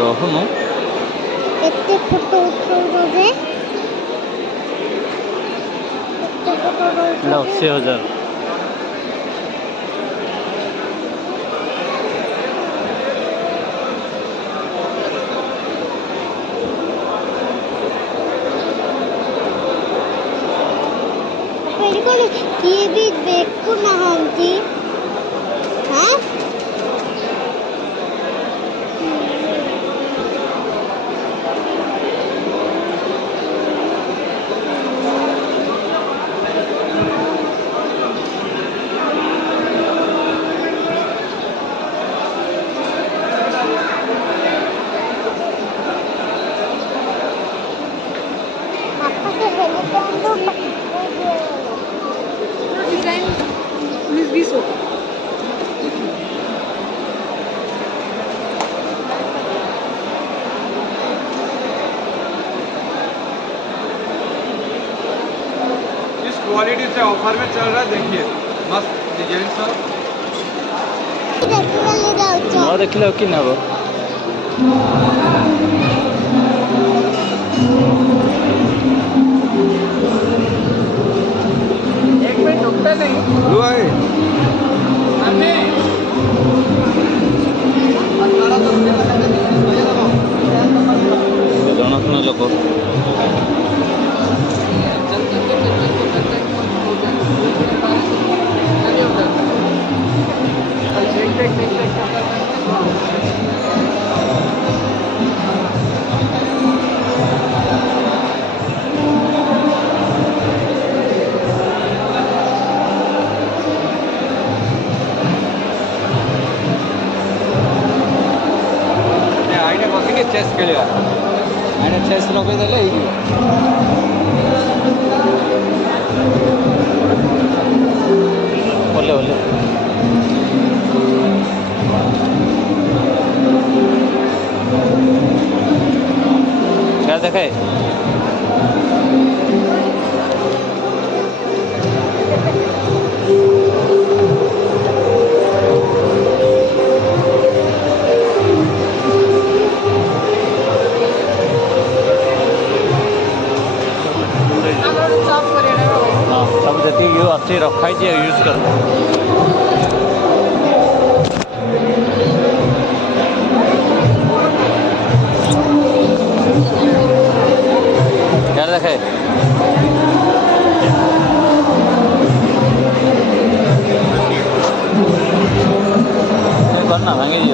ରହୁନୁ ଏତେ ଫଟୋ ଉଠଉଛ ଯେ ଏଇଟା 80,000 କିଏ ବି ଦେଖୁନାହାନ୍ତି। क्वालिटी से ऑफर में चल रहा है, देखिए मस्त डिजाइन सब देखिले कि नब ଖେଳିବା ଆଣେ ଚେସ୍ ଲଗେଇଦେଲେ ହେଇଯିବ। ଓଲେ ଓଲେ क्या देखाए हाँ सब जी अच्छी रखाई यूज कर क्या देखे करना भांगे जी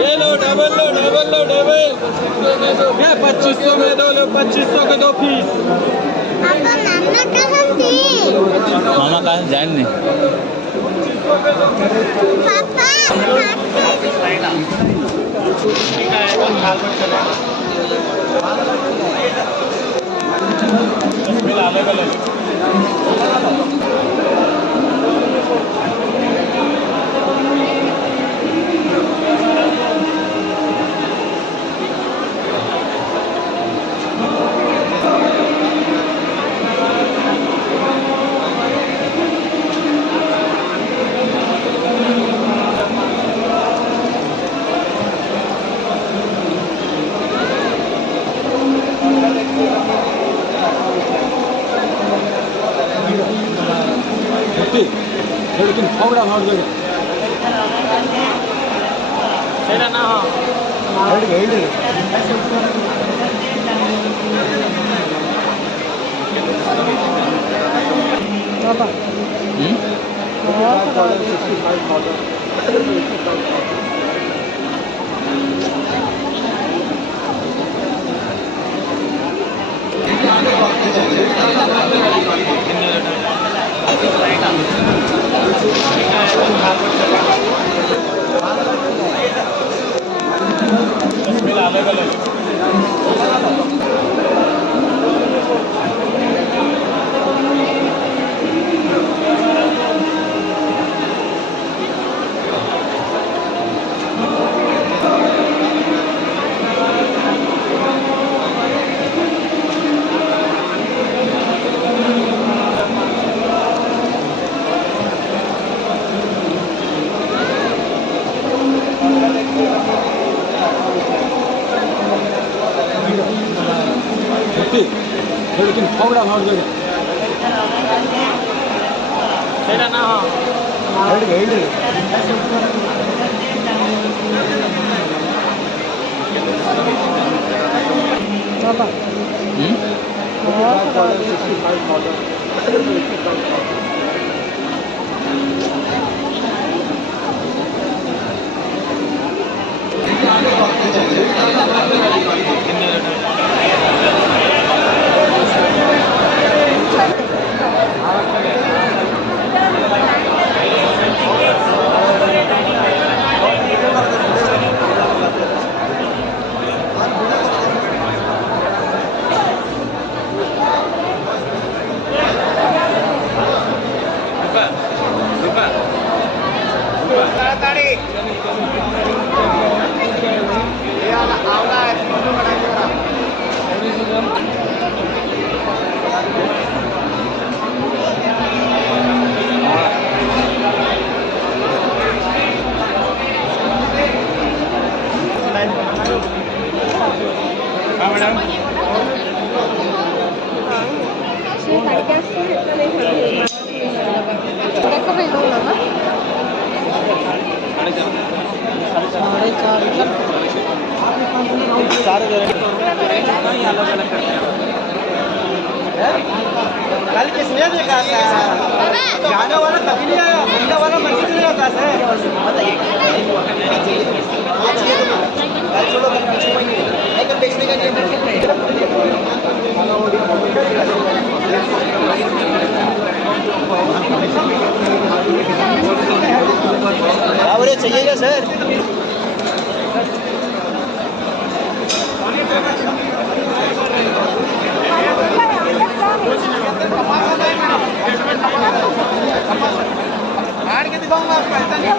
ये लो डबल क्या 2500 में दो लो 2500 के 2 पीस। पापा मामा कहाँ थे? मामा कहाँ से जान नहीं लेकिन फावड़ा मार देगा सेरा ना हो हेड पापा लेकिन फावड़ा मार देगा सेरा ना हो हेड पापा कल किसने देखा था? गाने वाला कभी नहीं आया, बोलने वाला मंदिर नहीं आता सर। कल छोड़ो, कल पीछे वही है। कल बेचने का गेम है। चाहिएगा सर। मार के दिखाऊंगा आपको, ऐसा नहीं।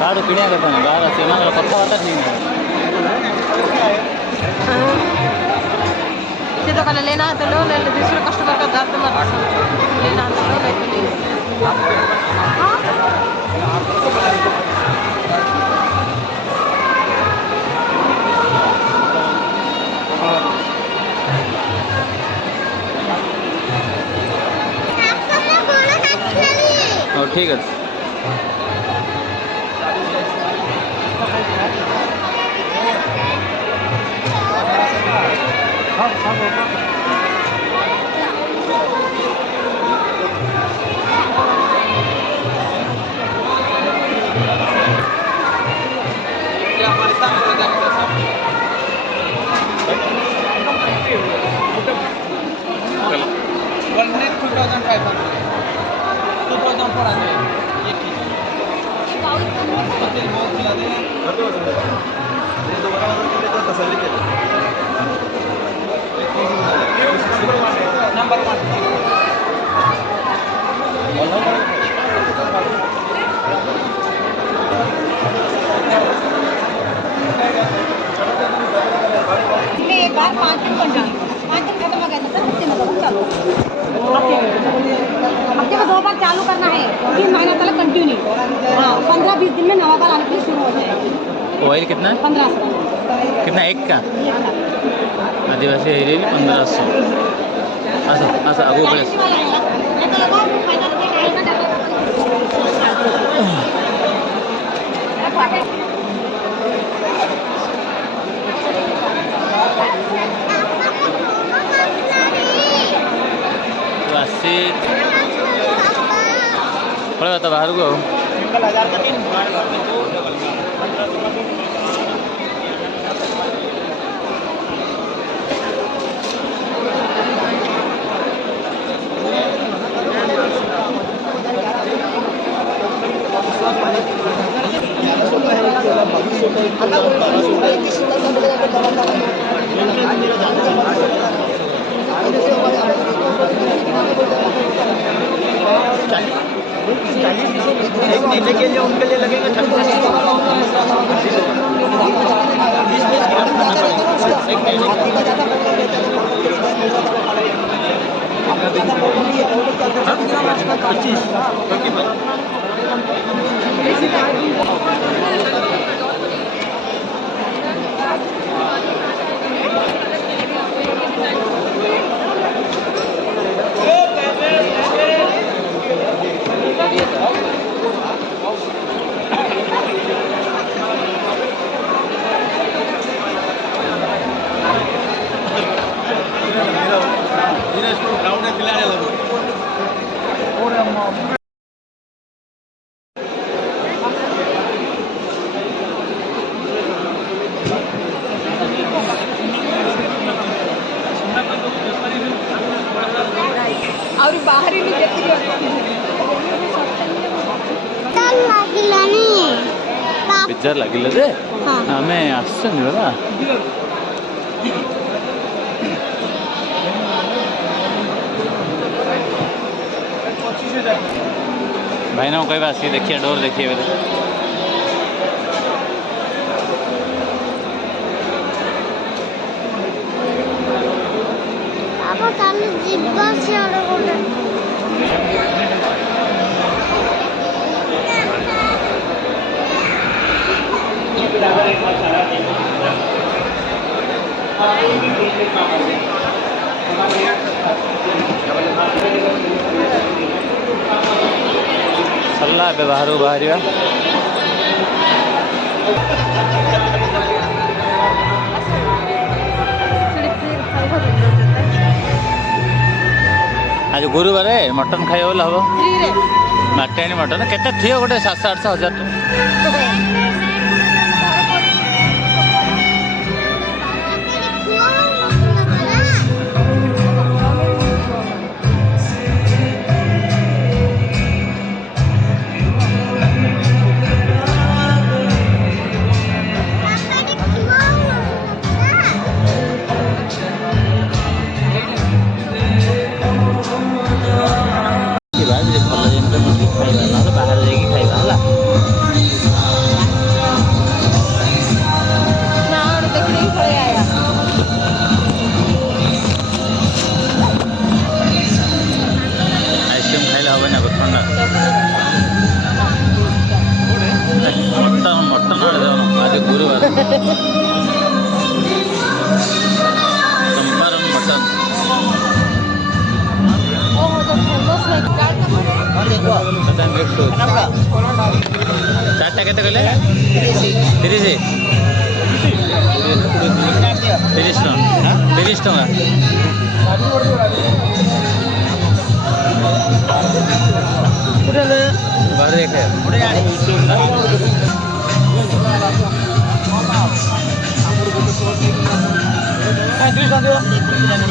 ಕಾರು ಕಿಣಿಯಾಗತ್ತಾನೆ ಕಾರು ಸಿನಿಮಾಗಳ ಕಥಾವಾರ್ತೆ नहीं ये तो कल लेना है तो लो, ले दूसरे कस्टमर का दर्द मत लेना है तो लो, नहीं तो ठीक है। एक बार 5 दिन कंटिन्यू, 5 दिन खत्म हो गया सर, हफ्ते में चलो, हफ्ते में 2 बार चालू करना है, 3 महीना तक कंटिन्यू। हाँ, 15-20 दिन में नवा बार आने के लिए शुरू हो जाएगा। ऑयल कितना है? 1500 कितना एक का? एक का। आदिवासी एरिया में 1500। असं अगो प्लेस ଆସି ପଳେଇବା ତ ବାହାରକୁ ଆଉ। एक महीने के लिए उनके लिए लगेंगे 25। और बाहर ही नहीं देखती पिज्जा लगिला जे आमे आसछन बाबा भाई ना कहबा सी देखिए डोर देखिए बेले अब ताले जिब्बा से आड़े बोले Gracias. सरला ए बाहर बाहर आज गुरुवार मटन खाइ बोले हम माटियाणी मटन केते थी गोटे 700-800 हजार बाहर जाइए खाइबा आइसक्रीम खाइले हम ना ठंडा मटन मटन आड़े जाओ आज गुरुवार सोमवार मटन चार्टा के 30 टका बाहर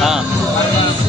हाँ